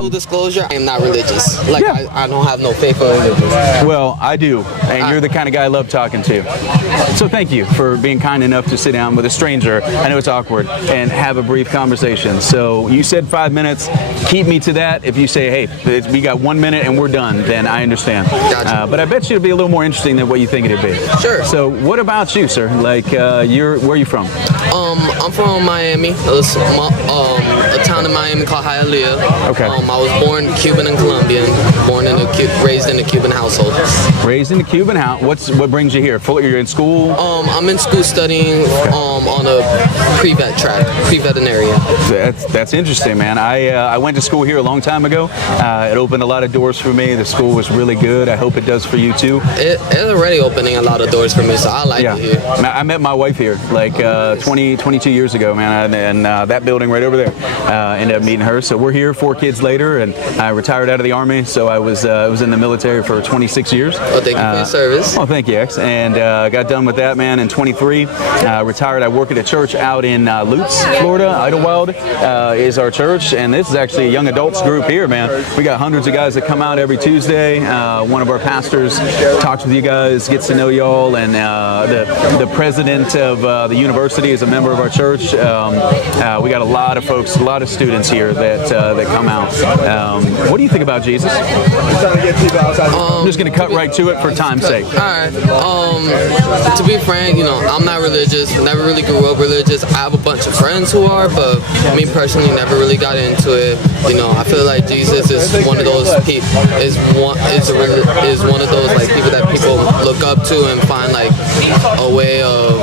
Full disclosure, I am not religious. Like, Yeah. I don't have no faith in religion. Well, I do, and you're the kind of guy I love talking to. So thank you for being kind enough to sit down with a stranger. I know it's awkward, and have a brief conversation. So you said 5 minutes. Keep me to that. If you say, hey, we got 1 minute and we're done, then I understand. Gotcha. But I bet you it'll be a little more interesting than what you think it'd be. Sure. So what about you, sir? Like, where are you from? I'm from Miami, a town in Miami called Hialeah. Okay. I was born Cuban and Colombian, raised in a Cuban household. Raised in a Cuban house. What brings you here? You're in school? I'm in school studying on a pre-vet track, pre-veterinary. That's interesting, man. I went to school here a long time ago. It opened a lot of doors for me. The school was really good. I hope it does for you too. It's already opening a lot of doors for me, so I like it here. I met my wife here like 22 years ago, man, and that building right over there. Ended up meeting her. So we're here 4 kids later, and I retired out of the Army, so I was in the military for 26 years. Well, thank you for your service. Oh, thank you, X. And got done with that, man, in 23. Retired. I work at a church out in Lutz, Florida. Idlewild is our church, and this is actually a young adults group here, man. We got hundreds of guys that come out every Tuesday. One of our pastors talks with you guys, gets to know y'all, and the president of the university is a member of our church. We got a lot of folks, a lot of students here that come out. What do you think about Jesus? I'm just going to cut right to it for time's sake. All right. To be frank, I'm not religious. Never really grew up religious. I have a bunch of friends who are, but me personally never really got into it. I feel like Jesus is one of those people. Is one of those like people that people look up to and find like a way of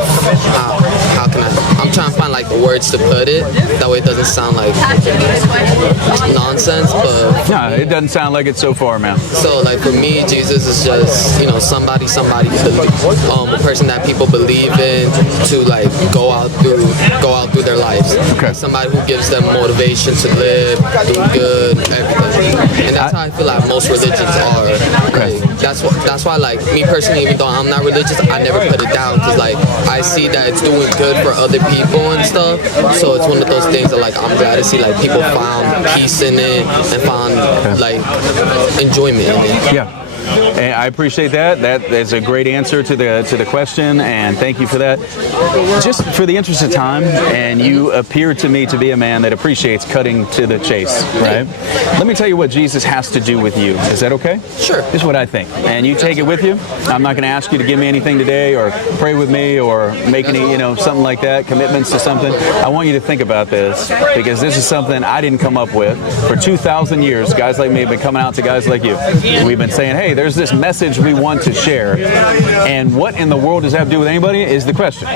how can I'm trying to find like the words to put it. That way it doesn't sound like nonsense, but no, it doesn't sound like it so far, man. So like for me, Jesus is just somebody a person that people believe in to like go out through their lives. Okay. Somebody who gives them motivation to live, do good, everything. And that's how I feel like most religions are. Okay. Like, that's why like me personally, even though I'm not religious, I never put it down because like I see that it's doing good for other people and stuff. So it's one of those things that like I'm glad to see like people found peace in it and found like enjoyment in it. Yeah. And I appreciate that. That is a great answer to the question, and thank you for that. Just for the interest of time, and you appear to me to be a man that appreciates cutting to the chase, right? Let me tell you what Jesus has to do with you. Is that okay? Sure. This is what I think. And you take it with you. I'm not going to ask you to give me anything today or pray with me or make any, something like that, commitments to something. I want you to think about this because this is something I didn't come up with. For 2,000 years, guys like me have been coming out to guys like you. We've been saying, hey, there's this message we want to share, and what in the world does that have to do with anybody is the question.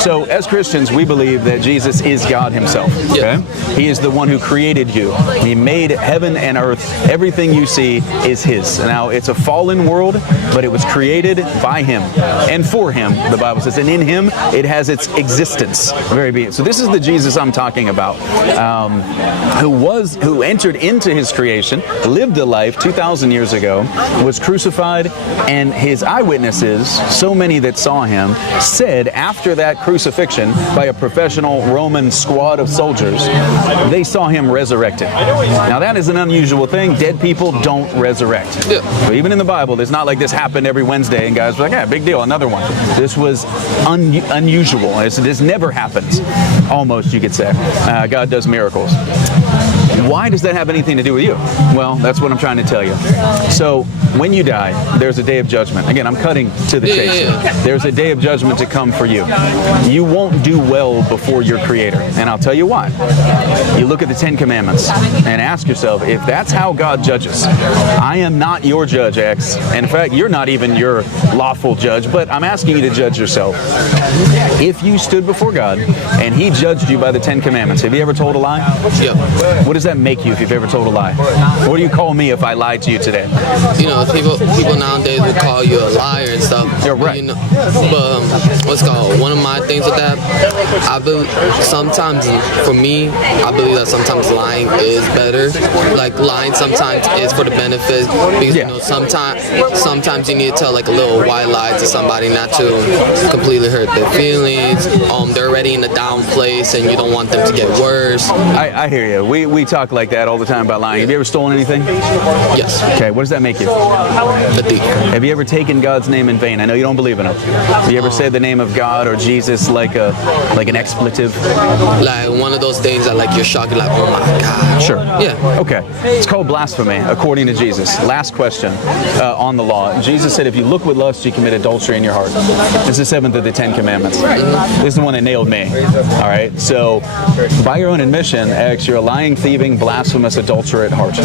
So as Christians, we believe that Jesus is God himself. Okay? He is the one who created you. He made heaven and earth. Everything you see is his. Now it's a fallen world, but it was created by him and for him, the Bible says, and in him it has its existence. Very being. So this is the Jesus I'm talking about, who entered into his creation, lived a life 2,000 years ago, was crucified, and his eyewitnesses, so many that saw him, said after that crucifixion by a professional Roman squad of soldiers, they saw him resurrected. Now that is an unusual thing. Dead people don't resurrect. So even in the Bible, there's not like this happened every Wednesday and guys were like, yeah, big deal, another one. This was unusual. This never happens, almost, you could say. God does miracles. Why does that have anything to do with you? Well, that's what I'm trying to tell you. So when you die, there's a day of judgment. Again, I'm cutting to the chase. There's a day of judgment to come for you. You won't do well before your Creator, and I'll tell you why. You look at the 10 Commandments and ask yourself, if that's how God judges, I am not your judge, X. And in fact, you're not even your lawful judge, but I'm asking you to judge yourself. If you stood before God and he judged you by the 10 Commandments, have you ever told a lie? Yeah. What does that make you if you've ever told a lie? What do you call me if I lied to you today? know, people nowadays will call you a liar and stuff. You're right. You know, but what's called, one of my things with that, I believe sometimes, for me, I believe that sometimes lying is better. Like, lying sometimes is for the benefit, because you know, sometimes you need to tell like a little white lie to somebody, not to completely hurt their feelings. They're already in a down place and you don't want them to get worse. I hear you. We talk like that all the time about lying. Have you ever stolen anything? Yes. Okay, what does that make you? A thief. Have you ever taken God's name in vain? I know you don't believe in him. Have you ever said the name of God or Jesus like an expletive? Like one of those things that like you're shocked, like, oh my God. Sure. Yeah. Okay. It's called blasphemy, according to Jesus. Last question on the law. Jesus said, if you look with lust, you commit adultery in your heart. It's the seventh of the 10 Commandments. This is the one that nailed me. All right. So, by your own admission, X, you're a lying, thieving, blasphemous adulterer at heart.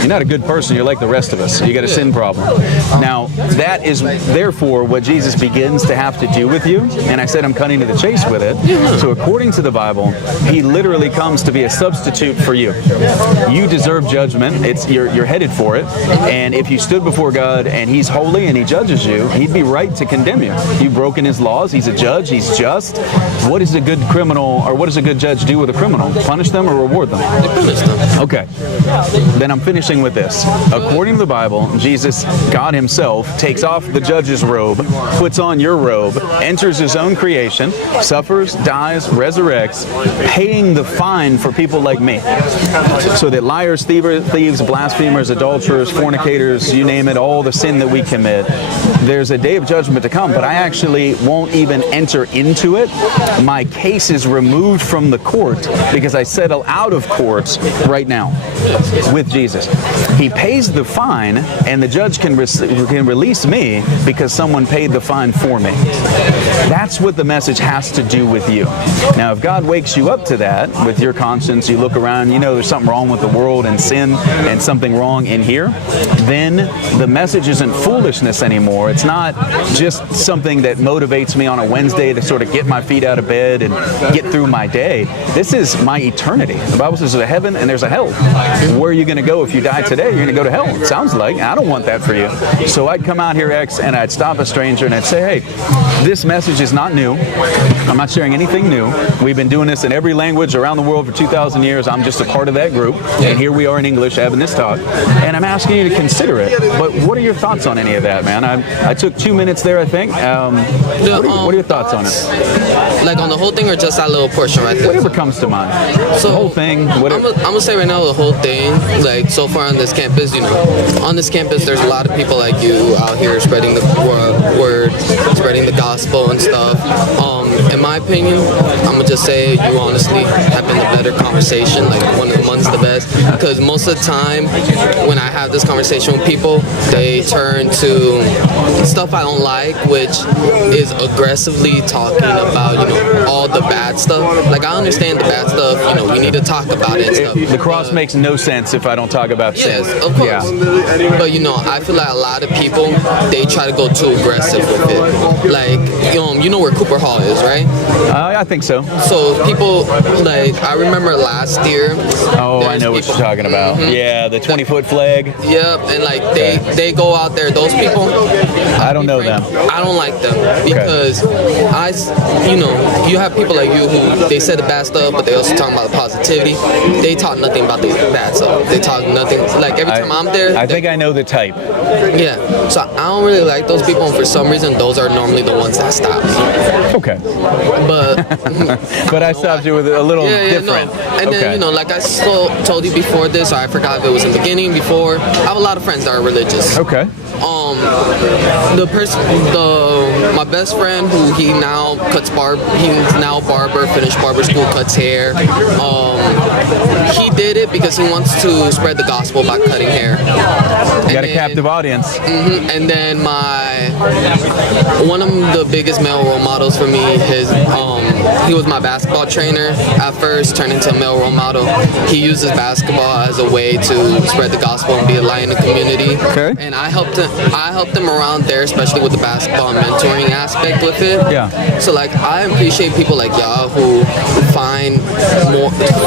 You're not a good person. You're like the rest of us. You got a sin problem. Now, that is therefore what Jesus begins to have to do with you. And I said I'm cutting to the chase with it. So, according to the Bible, he literally comes to be a substitute for you. You deserve judgment. You're headed for it. And if you stood before God and he's holy and he judges you, he'd be right to condemn you. You've broken his laws. He's a judge. He's just. What does a good criminal, or what does a good judge do with a criminal? Punish them or reward them? They punish them. Okay. Then I'm finishing with this. According to the Bible, Jesus, God himself, takes off the judge's robe, puts on your robe, enters his own creation, suffers, dies, resurrects, paying the fine for people like me. So that liars, thieves, blasphemers, adulterers, fornicators, you name it, all the sin that we commit, there's a day of judgment to come, but I actually won't even enter into it. My case is removed from the court because I settle out of court right now with Jesus. He pays the fine, and the judge can release me because someone paid the fine for me. That's what the message has to do with you. Now, if God wakes you up to that with your conscience, you look around, you know there's something wrong with the world and sin and something wrong in here, then the message isn't foolishness anymore. It's not just something that motivates me on a Wednesday to sort of get my feet out of bed and get through my day. This is my eternity. The Bible says there's a heaven and there's a hell. Where are you going to go if you die today? You're going to go to hell. It sounds like. I don't want that for you. So I'd come out here, X, and I'd stop a stranger and I'd say, hey, this message is not new. I'm not sharing anything new. We've been doing this in every language around the world for 2,000 years. I'm just a part of that group. And here we are in English having this talk. And I'm asking you to consider it. But what are your thoughts on any of that, man? I took 2 minutes there, I think. What are your thoughts on it? Like on the whole thing, or just that little portion right there? Whatever comes to mind. So the whole thing. Whatever. I'm gonna say right now, the whole thing. Like so far on this campus, you know, on this campus, there's a lot of people like you out here spreading the word, spreading the gospel and stuff. In my opinion, I'm gonna just say you honestly have been the better conversation, like one of amongst the best. Because most of the time, when I have this conversation with people, they turn to stuff I don't like, which is aggressively talking about, you know, all the bad stuff. Like I understand the bad stuff, you know, we need to talk about it and stuff. The cross makes no sense if I don't talk about sin. Yes, of course. Yeah. But you know, I feel like a lot of people, they try to go too aggressive with it. Like, you know where Cooper Hall is, right? I think so. So people, like, I remember last year. Oh, I know what you're talking about. Mm-hmm. Yeah, the 20-foot flag. Yep, and like they go out there. Those people, I don't know them. I don't like them because you have people like you who they say the bad stuff, but they also talk about the positivity. They talk nothing about the bad stuff. They talk nothing. Like every time I'm there, I think I know the type. Yeah, so I don't really like those people, and for some reason, those are normally the ones that stop me. Okay. But I stopped you with a little different. No. And then, you know, like I told you before this, or I forgot if it was in the beginning, before, I have a lot of friends that are religious. Okay. My best friend, who he now cuts he's now barber, finished barber school, cuts hair. He did it because he wants to spread the gospel by cutting hair. You got a captive audience. Mm-hmm, and then one of the biggest male role models for me, he was my basketball trainer at first, turned into a male role model. He uses basketball as a way to spread the gospel and be a light in the community. Okay. And I helped him around there, especially with the basketball and mentoring aspect with it. Yeah. So like I appreciate people like y'all who find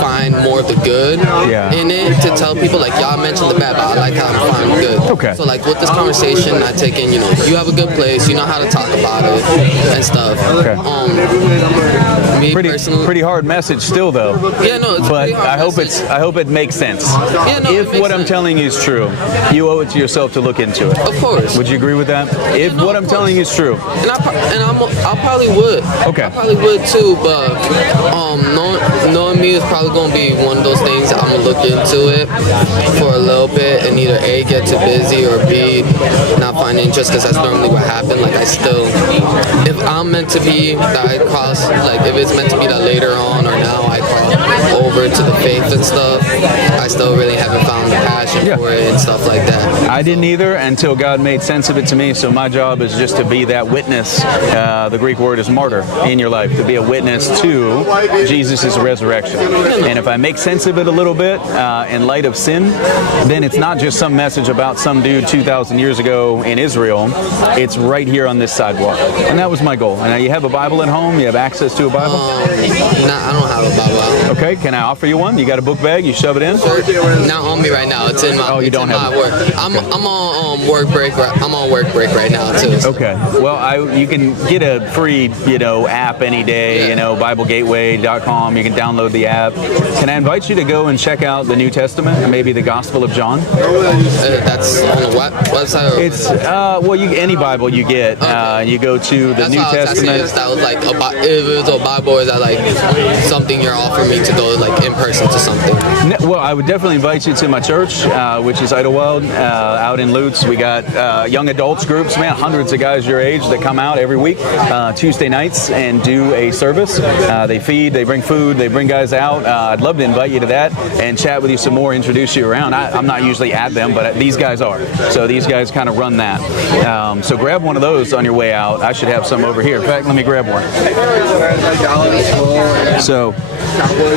find more of the good in it, to tell people like, y'all mentioned the bad, but I like how I'm finding good. Okay. So like with this conversation, I take in, you have a good place, you know how to talk about it and stuff. Okay. Me personally, Pretty hard message still though. yeah, no, it's a But pretty hard message. I hope it makes sense. Yeah, no, it If makes what I'm sense. telling you is true, you owe it to yourself to look into it. Of course. Would you agree with that? If no, what of I'm telling you is true. And I probably would. Okay. I probably would too, but knowing me is probably gonna be one of those things I'm gonna look into it for a little bit and either A, get too busy, or B, not find interest, because that's normally what happened. Like if I'm meant to be that I cross, like if it's meant to be that later on or now I cross over to the faith and stuff, I still really haven't found the passion for it and stuff like that. I didn't either until God made sense of it to me. So my job is just to be that witness. The Greek word is martyr in your life, to be a witness to Jesus' resurrection. And if I make sense of it a little bit in light of sin, then it's not just some message about some dude 2,000 years ago in Israel. It's right here on this sidewalk. And that was my goal. And now you have a Bible at home? You have access to a Bible? I don't have a Bible. Okay, can I offer you one? You got a book bag? You shove it in? Not on me right now. It's in my. Oh, you don't have it. work. I'm on work break. I'm on work break right now too. Okay. Well, you can get a free, app any day. BibleGateway.com. You can download the app. Can I invite you to go and check out the New Testament and maybe the Gospel of John? That's on the website. Or It's any Bible you get. You go to the New Testament. If that was like if it was a Bible, or is that like something you're offering me to go like in person to something? Well, I would definitely invite you to my church, which is Idlewild, out in Lutz. We got young adults groups, man, hundreds of guys your age that come out every week, Tuesday nights, and do a service. They feed, they bring food, they bring guys out. I'd love to invite you to that and chat with you some more, introduce you around. I'm not usually at them, but these guys are. So these guys kind of run that. So grab one of those on your way out. I should have some over here. In fact, let me grab one. So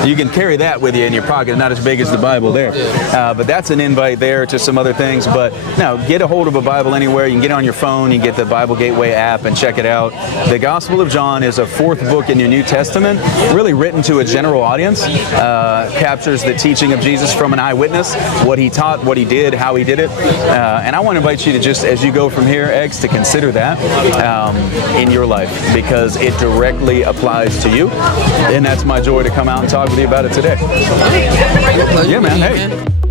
you can carry that with you in your pocket, not as big as the Bible there. But that's an invite there to some other things. But no, get a hold of a Bible anywhere. You can get it on your phone. You can get the Bible Gateway app and check it out. The Gospel of John is a fourth book in your New Testament, really written to a general audience. Captures the teaching of Jesus from an eyewitness, what he taught, what he did, how he did it. And I want to invite you to just, as you go from here, Eggs, to consider that in your life, because it directly applies to you. And that's my joy to come out and talk with you about it today. Pleasure Yeah, man. meeting you, Hey.